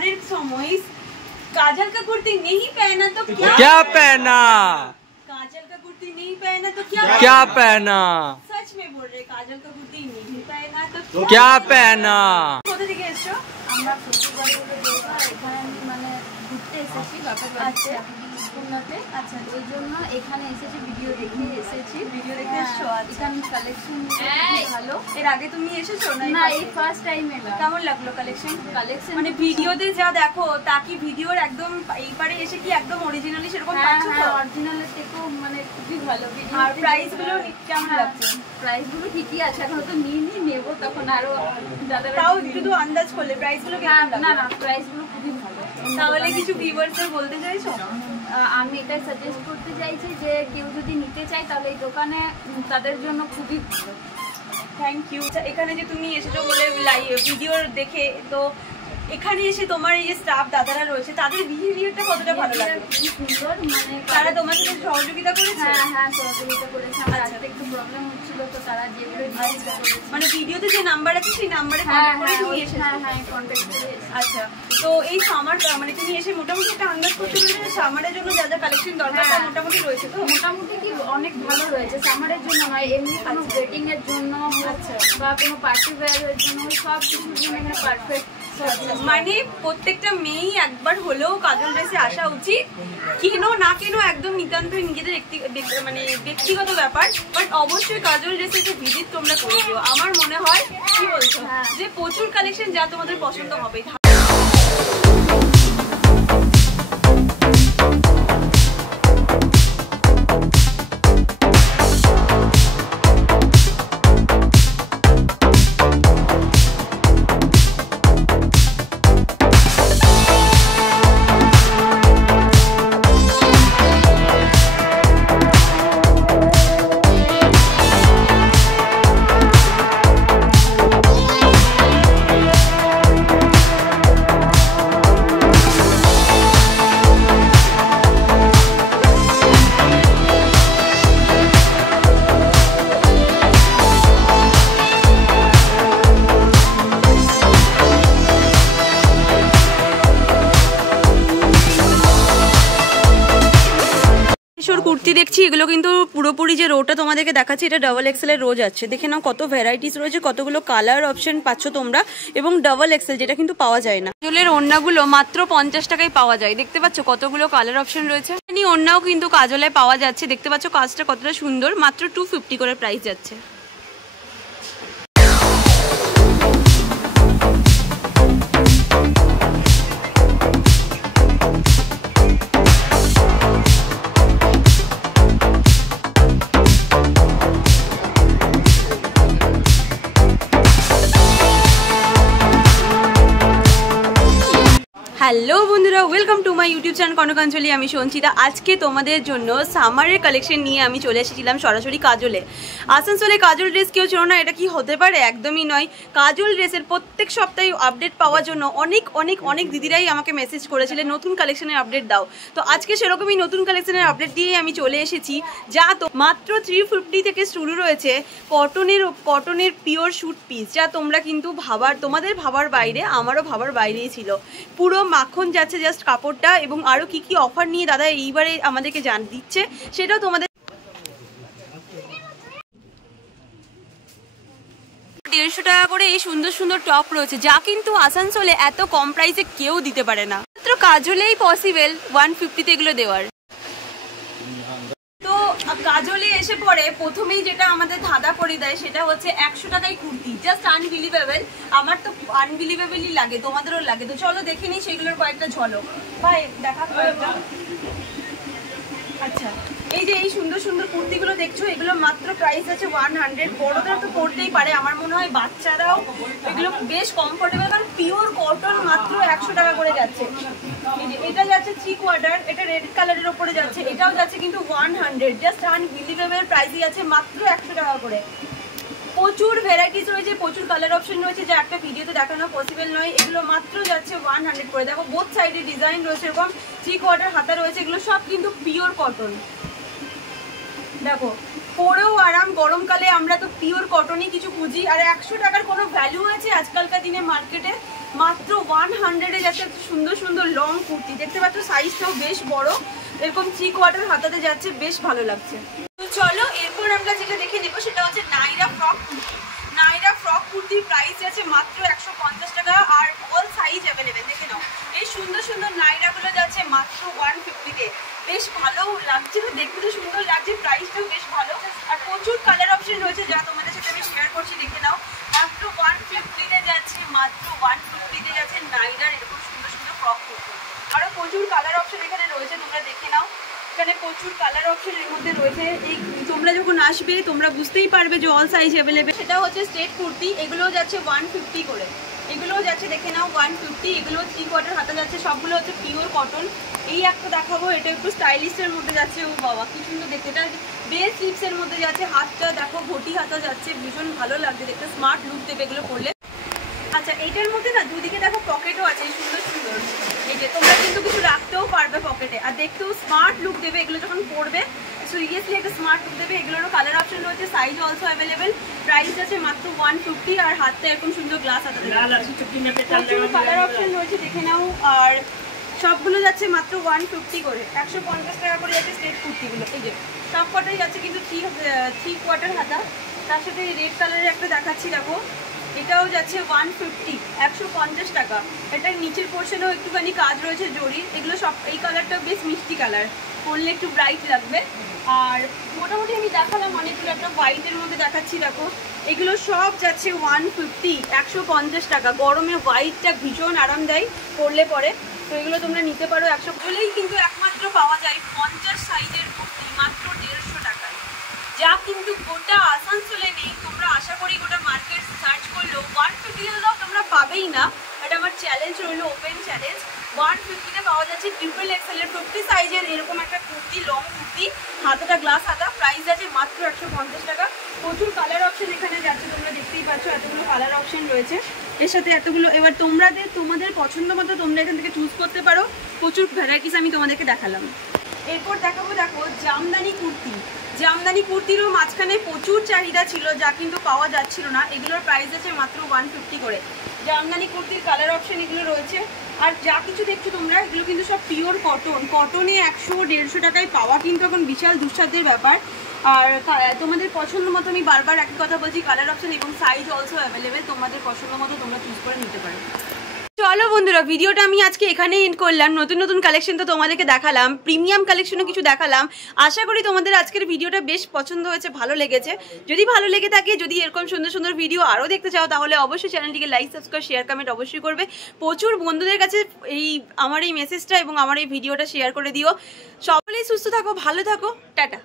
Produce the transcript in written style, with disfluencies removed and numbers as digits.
Summer समय काजल का कुर्ती नहीं पहना तो क्या पहना? काजल का कुर्ती नहीं पहना तो क्या पहना? सच में बोल रहे काजल का कुर्ती नहीं पहना तो क्या पहना? কোথা থেকে এসছো? আমরা এখানে মানে ঘুরতে এসেছি বাপের বাড়িতে খুলনাতে। আচ্ছা ওই জন্য এখানে এসেছি, ভিডিও দেখে এসেছি। ভিডিও দেখে এসছো? এখানে কালেকশন ভালো। এর আগে তুমি এসেছো না? না এই ফার্স্ট টাইম এলাম। কেমন লাগলো কালেকশন? কালেকশন মানে ভিডিওতে যা দেখো তা কি ভিডিওর একদম এইবারে এসে কি একদম অরিজিনালি সেরকম পাচ্ছো তো? হ্যাঁ অরিজিনালের থেকেও মানে খুবই ভালো। ভিডিও আর প্রাইস গুলো কেমন লাগছে? প্রাইস গুলো ঠিকই আছে, এখন তো নিয়ে নেব তখন আরো দাদারা। তাও একটু আন্দাজ করলে প্রাইস গুলো কেমন লাগছে? না না প্রাইস গুলো খুবই ভালো। তাহলে কিছু ভিউয়ারদের বলতে চাইছো? আমি এটাই সাজেস্ট করতে চাইছি যে কেউ যদি নিতে চায় তাহলে এই দোকানে তাদের জন্য খুবই ভালো। Thank you. এখানে যে তুমি এসেছো বলে ভিডিও দেখে, তো এখানে এসে তোমার এই যে স্টাফ দাদারা রয়েছে তাদের বিহেভিয়ারটা কতটা ভালো লাগে? সুন্দর, মানে তারা তোমার সাথে সহযোগিতা করেছে? হ্যাঁ সহযোগিতা করেছে। আমার আসতে একটু প্রবলেম হচ্ছিল তো তারা যেগুলো দিয়েছে মানে ভিডিওতে যে নাম্বার আছে সেই নাম্বারে কন্টাক্ট করে তুমি এসেছো? হ্যাঁ কন্টাক্ট করে। আচ্ছা, তো এই সামার মানে তুমি এসে মোটামুটি একটা আন্দাজ করতে পারবে যে সামারের জন্য যা যা কালেকশন দরকার তা মোটামুটি রয়েছে তো? মোটামুটি কি অনেক ভালো রয়েছে, সামারের জন্য নয়, এমনি কোনো ওয়েডিং এর জন্য বা কোনো পার্টি ওয়্যারের জন্য সব কিছুর জন্য এখানে পারফেক্ট। মানে প্রত্যেকটা মেয়েই একবার হলেও কাজল ড্রেসে আসা উচিত। কেন না কেন একদম নিতান্ত নিজেদের মানে ব্যক্তিগত ব্যাপার, বাট অবশ্যই কাজল ড্রেসে যে ভিজিট তোমরা করে দিও। আমার মনে হয় কি বলছো যে প্রচুর কালেকশন যা তোমাদের পছন্দ হবে। কুর্তি দেখছি, এগুলো কিন্তু পুরোপুরি যে রোটা তোমাদেরকে দেখাচ্ছি এটা ডাবল এক্সেল এর রোজ আছে। দেখে নাও কত ভ্যারাইটিস রয়েছে, কতগুলো কালার অপশন পাচ্ছ তোমরা, এবং ডাবল এক্সেল যেটা কিন্তু পাওয়া যায় না। কাজলের ওড়নাগুলো মাত্র 50 টাকায় পাওয়া যায়। দেখতে পাচ্ছ কতগুলো কালার অপশন রয়েছে। ওড়নাও কিন্তু কাজলে পাওয়া যাচ্ছে, দেখতে পাচ্ছ কাজটা কতটা সুন্দর, মাত্র 250 করে প্রাইস যাচ্ছে। হ্যালো বন্ধুরা, welcome to my YouTube channel Kanakanjali. আমি সঞ্চিতা। আজকে তোমাদের জন্য সামারের কালেকশন নিয়ে আমি চলে এসেছিলাম সরাসরি কাজলে। আসানসোলে কাজল ড্রেস কেউ ছিল না, এটা কি হতে পারে? একদমই নয়। কাজল ড্রেসের প্রত্যেক সপ্তাহে আপডেট পাওয়ার জন্য অনেক অনেক অনেক দিদিরাই আমাকে মেসেজ করেছিলেন নতুন কালেকশনের আপডেট দাও। তো আজকে সেরকমই নতুন কালেকশনের আপডেট দিয়েই আমি চলে এসেছি। যা তো মাত্র 350 থেকে শুরু রয়েছে কটনের পিওর স্যুট পিস, যা তোমরা কিন্তু তোমাদের ভাবার বাইরে, আমারও ভাবার বাইরেই ছিল। পুরো মাখন যাচ্ছে জাস্ট কাপড়টা, এবং আরো কি কি অফার নিয়ে দাদা এইবারে আমাদেরকে দিচ্ছে সেটাও তোমাদের। 150 টাকা করে এই সুন্দর সুন্দর টপ রয়েছে, যা কিন্তু আসানসোলে এত কম প্রাইসে কেউ দিতে পারে না। মাত্র কাজলেই পসিবল 150 তে এগুলো দেওয়ার। তো কাজলে এসে পরে প্রথমেই যেটা আমাদের ধাঁধা করে দেয় সেটা হচ্ছে 100 টাকায় কুর্তি। Just unbelievable. আমার তো আনবিলিভেবলই লাগে, তোমাদেরও লাগে। তো চলো দেখে নিই সেগুলোর কয়েকটা ঝলক। ভাই দেখা কয়েকটা। আচ্ছা, এই যে এই সুন্দর সুন্দর কুর্তিগুলো দেখছো, এগুলো মাত্র প্রাইস আছে 100। বড়রা তো পরতেই পারে, আমার মনে হয় বাচ্চারাও এগুলো বেশ কমফোর্টেবল, কারণ পিওর কটন মাত্র 100 টাকা করে যাচ্ছে। এই যে এটা যাচ্ছে 3 কোয়ার্টার, এটা রেড কালারের ওপরে যাচ্ছে, এটাও যাচ্ছে কিন্তু 100। জাস্ট আনবিলিভেবল প্রাইসই আছে মাত্র 100 টাকা করে। প্রচুর ভ্যারাইটিস রয়েছে, প্রচুর কালার অপশন রয়েছে, যা একটা ভিডিওতে দেখানো পসিবল নয়। এগুলো মাত্র যাচ্ছে 100 করে। দেখো বোথ সাইডে ডিজাইন রয়েছে, এরকম 3 কোয়ার্টার হাতা রয়েছে, এগুলো সব কিন্তু পিওর কটন। দেখো পরেও আরাম, গরমকালে আমরা তো পিওর কটনই কিছু খুঁজি। আর 100 টাকার কোনো ভ্যালু আছে আজকালকার দিনে মার্কেটে? মাত্র 100-এ যাচ্ছে সুন্দর সুন্দর লং কুর্তি। দেখতে পাচ্ছ সাইজটাও বেশ বড়, এরকম 3 কোয়ার্টার হাতাতে যাচ্ছে, বেশ ভালো লাগছে। তো চলো এরপর আমরা যেটা দেখে নেবো সেটা হচ্ছে নাইরা ফ্রক কুর্তি। নাইরা ফ্রক কুর্তির প্রাইস আছে মাত্র 150 টাকা আর অল সাইজ অ্যাভেলেবেল। দেখে নাও এই সুন্দর সুন্দর নাইরাগুলো যাচ্ছে মাত্র 150-তে। বেশ ভালো লাগছে, দেখতে তো সুন্দর লাগছে, প্রাইসটাও বেশ ভালো আর প্রচুর কালার অপশন রয়েছে যা তোমাদের সাথে আমি শেয়ার করছি। দেখে নাও মাত্র 150-তে যাচ্ছে, মাত্র 150-তে যাচ্ছে নাইরার এরকম সুন্দর সুন্দর ফ্রক কুর্তি। আরও প্রচুর কালার অপশন এখানে রয়েছে, তোমরা দেখে নাও। এখানে প্রচুর কালার অপশন এর মধ্যে রয়েছে। এই তোমরা যখন আসবে তোমরা বুঝতেই পারবে যে অল সাইজ অ্যাভেলেবেল। সেটা হচ্ছে স্ট্রেট কুর্তি, এগুলোও যাচ্ছে 150 করে, এগুলোও যাচ্ছে দেখে নাও 150। এগুলো 3 কোয়ার্টার হাতা যাচ্ছে, সবগুলো হচ্ছে পিওর কটন। এই একটা দেখাবো, এটা একটু স্টাইলিশের মধ্যে যাচ্ছে। ও বাবা কি সুন্দর দেখতে, এটা বেস স্লিপসের মধ্যে যাচ্ছে, হাতটা দেখো ঘটি হাতা যাচ্ছে, ভীষণ ভালো লাগছে দেখতে, স্মার্ট লুক দেবে এগুলো পরলে। আচ্ছা এইটার মধ্যে না দুদিকে দেখো পকেটও আছে সুন্দর সুন্দর, এই যে তোমরা কিন্তু কিছু রাখতেও পারবে পকেটে আর দেখতেও স্মার্ট লুক দেবে এগুলো যখন পরবে, সিরিয়াসলি একটা স্মার্ট লুক দেবে। এগুলোরও কালার অপশন রয়েছে, সাইজ অলসো অ্যাভেলেবেল। প্রাইস আছে মাত্র 150 আর হাতটা এরকম সুন্দর গ্লাস হাতে প্রচুর কালার অপশন রয়েছে, দেখে নাও। আর সবগুলো যাচ্ছে মাত্র 150 করে, 150 টাকা করে যাচ্ছে স্ট্রেট কুর্তিগুলো। এই যে সব কটাই যাচ্ছে কিন্তু 3 কোয়ার্টার হাতা, তার সাথে রেড কালারের একটা দেখাচ্ছি দেখো, এটাও যাচ্ছে 150, 150 টাকা। এটার নিচের পোর্শনেও একটুখানি কাজ রয়েছে জরির, এগুলো সব এই কালারটা বেশ মিষ্টি কালার, পরলে একটু ব্রাইট লাগবে। আর মোটামুটি আমি দেখালাম অনেকগুলো, একটা হোয়াইটের মধ্যে দেখাচ্ছি দেখো, এগুলো সব যাচ্ছে 150, 150 টাকা। গরমে হোয়াইটটা ভীষণ আরাম দেয় পরলে পরে, তো এগুলো তোমরা নিতে পারো। 100 বলেই কিন্তু একমাত্র পাওয়া যায় 50 সাইজের কুর্তি মাত্র 150 টাকায়, যা কিন্তু গোটা আসানসোলে নেই। তোমরা আশা করি গোটা মার্কেট সার্চ করলেও 150 দাও তোমরা পাবেই না, এটা আমার চ্যালেঞ্জ রইলো, ওপেন চ্যালেঞ্জ। 150-তে পাওয়া যাচ্ছে XXL এর 50 সাইজের এরকম একটা কুর্তি, লং কুর্তি, হাতাটা গ্লাস হাতা। প্রাইস আছে মাত্র 150 টাকা। প্রচুর কালার অপশন এখানে যাচ্ছে, তোমরা দেখতেই পাচ্ছ এতগুলো কালার অপশন রয়েছে এর সাথে এতগুলো। এবার তোমাদের পছন্দ মতো তোমরা এখান থেকে চুজ করতে পারো, প্রচুর ভ্যারাইটিস আমি তোমাদেরকে দেখালাম। এরপর দেখাবো দেখো জামদানি কুর্তি। জামদানি কুর্তিরও মাঝখানে প্রচুর চাহিদা ছিল যা কিন্তু পাওয়া যাচ্ছিল না, এগুলোর প্রাইস আছে মাত্র 150 করে। জামদানি কুর্তির কালার অপশন এগুলো রয়েছে। আর যা কিছু দেখছো তোমরা এগুলো কিন্তু সব পিওর কটন, কটনে 100-150 টাকায় পাওয়া কিন্তু এখন বিশাল দুঃসাধ্যের ব্যাপার। আর তোমাদের পছন্দ মতো, আমি বারবার একই কথা বলছি, কালার অপশন এবং সাইজ অলসো অ্যাভেলেবেল, তোমাদের পছন্দ মতো তোমরা চুজ করে নিতে পারো। চলো বন্ধুরা ভিডিওটা আমি আজকে এখানে এন্ড করলাম। নতুন নতুন কালেকশন তো তোমাদেরকে দেখালাম, প্রিমিয়াম কালেকশনও কিছু দেখালাম। আশা করি তোমাদের আজকের ভিডিওটা বেশ পছন্দ হয়েছে, ভালো লেগেছে। যদি ভালো লেগে থাকে, যদি এরকম সুন্দর সুন্দর ভিডিও আরও দেখতে চাও, তাহলে অবশ্যই চ্যানেলটিকে লাইক, সাবস্ক্রাইব, শেয়ার, কমেন্ট অবশ্যই করবে। প্রচুর বন্ধুদের কাছে আমার এই মেসেজটা এবং আমার এই ভিডিওটা শেয়ার করে দিও। সকলেই সুস্থ থাকো, ভালো থাকো, টাটা।